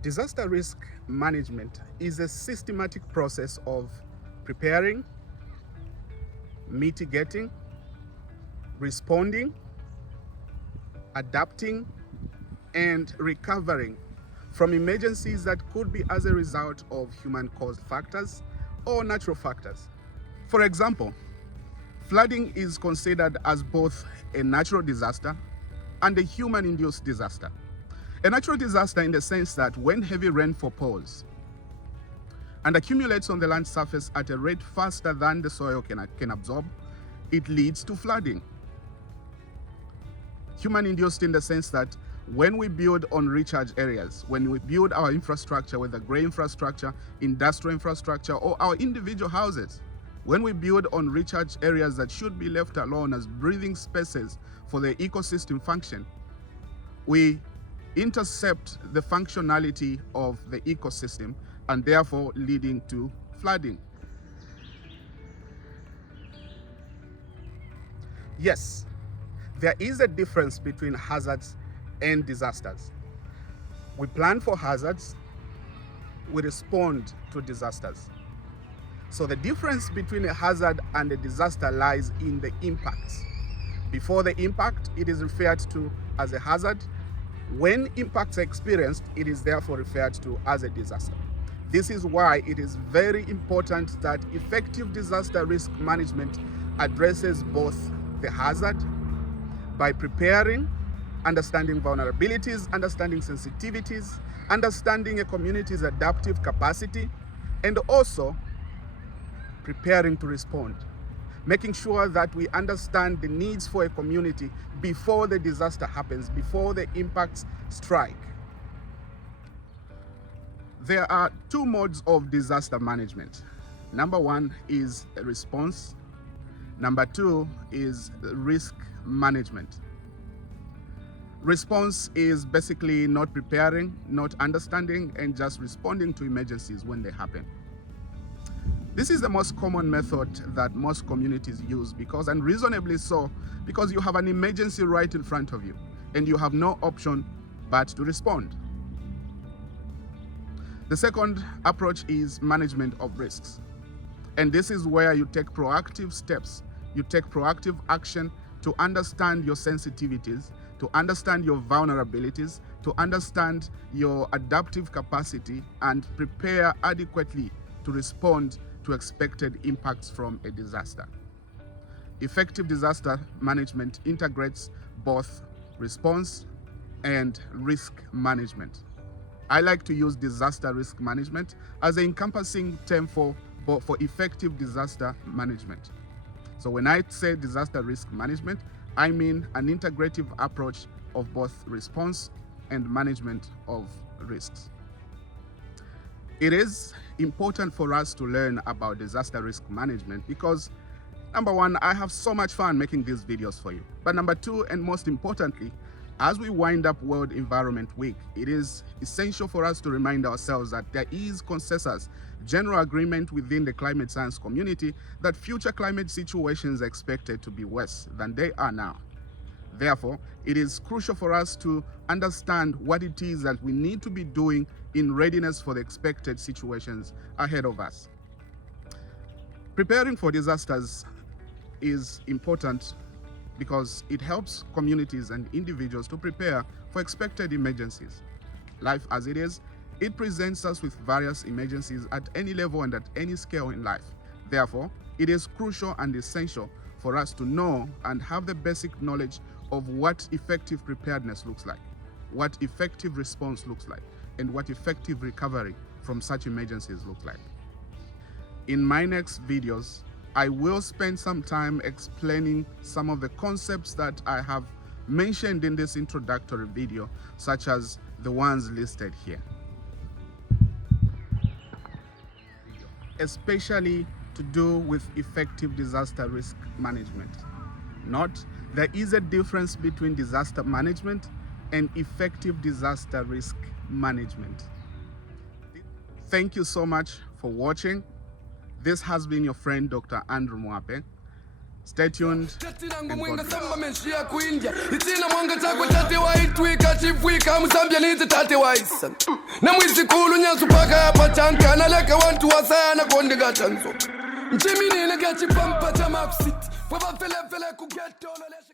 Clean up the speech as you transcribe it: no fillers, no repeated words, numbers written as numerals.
Disaster risk management is a systematic process of preparing, mitigating, responding, adapting, and recovering from emergencies that could be as a result of human-caused factors or natural factors. For example, flooding is considered as both a natural disaster and a human-induced disaster. A natural disaster in the sense that when heavy rainfall pours and accumulates on the land surface at a rate faster than the soil can absorb, it leads to flooding. Human-induced in the sense that when we build on recharge areas, when we build our infrastructure, whether gray infrastructure, industrial infrastructure, or our individual houses, when we build on recharge areas that should be left alone as breathing spaces for the ecosystem function, we intercept the functionality of the ecosystem and therefore leading to flooding. Yes, there is a difference between hazards and disasters. We plan for hazards, we respond to disasters. So the difference between a hazard and a disaster lies in the impacts. Before the impact, it is referred to as a hazard. When impacts are experienced, it is therefore referred to as a disaster. This is why it is very important that effective disaster risk management addresses both the hazard by preparing, understanding vulnerabilities, understanding sensitivities, understanding a community's adaptive capacity, and also preparing to respond, making sure that we understand the needs for a community before the disaster happens, before the impacts strike. There are two modes of disaster management. Number one is response. Number two is risk management. Response is basically not preparing, not understanding, and just responding to emergencies when they happen. This is the most common method that most communities use and reasonably so, because you have an emergency right in front of you and you have no option but to respond. The second approach is management of risks. And this is where you take proactive steps, you take proactive action to understand your sensitivities, to understand your vulnerabilities, to understand your adaptive capacity, and prepare adequately to respond to expected impacts from a disaster. Effective disaster management integrates both response and risk management. I like to use disaster risk management as an encompassing term for effective disaster management. So when I say disaster risk management, I mean an integrative approach of both response and management of risks. It is important for us to learn about disaster risk management because, number one, I have so much fun making these videos for you. But number two, and most importantly, as we wind up World Environment Week, it is essential for us to remind ourselves that there is consensus, general agreement within the climate science community that future climate situations are expected to be worse than they are now. Therefore, it is crucial for us to understand what it is that we need to be doing in readiness for the expected situations ahead of us. Preparing for disasters is important because it helps communities and individuals to prepare for expected emergencies. Life as it is, it presents us with various emergencies at any level and at any scale in life. Therefore, it is crucial and essential for us to know and have the basic knowledge of what effective preparedness looks like, what effective response looks like, and what effective recovery from such emergencies looks like. In my next videos, I will spend some time explaining some of the concepts that I have mentioned in this introductory video, such as the ones listed here, especially to do with effective disaster risk management. Note, there is a difference between disaster management and effective disaster risk management. Thank you so much for watching. This has been your friend, Dr. Andrew Mwape, Stay tuned and God bless.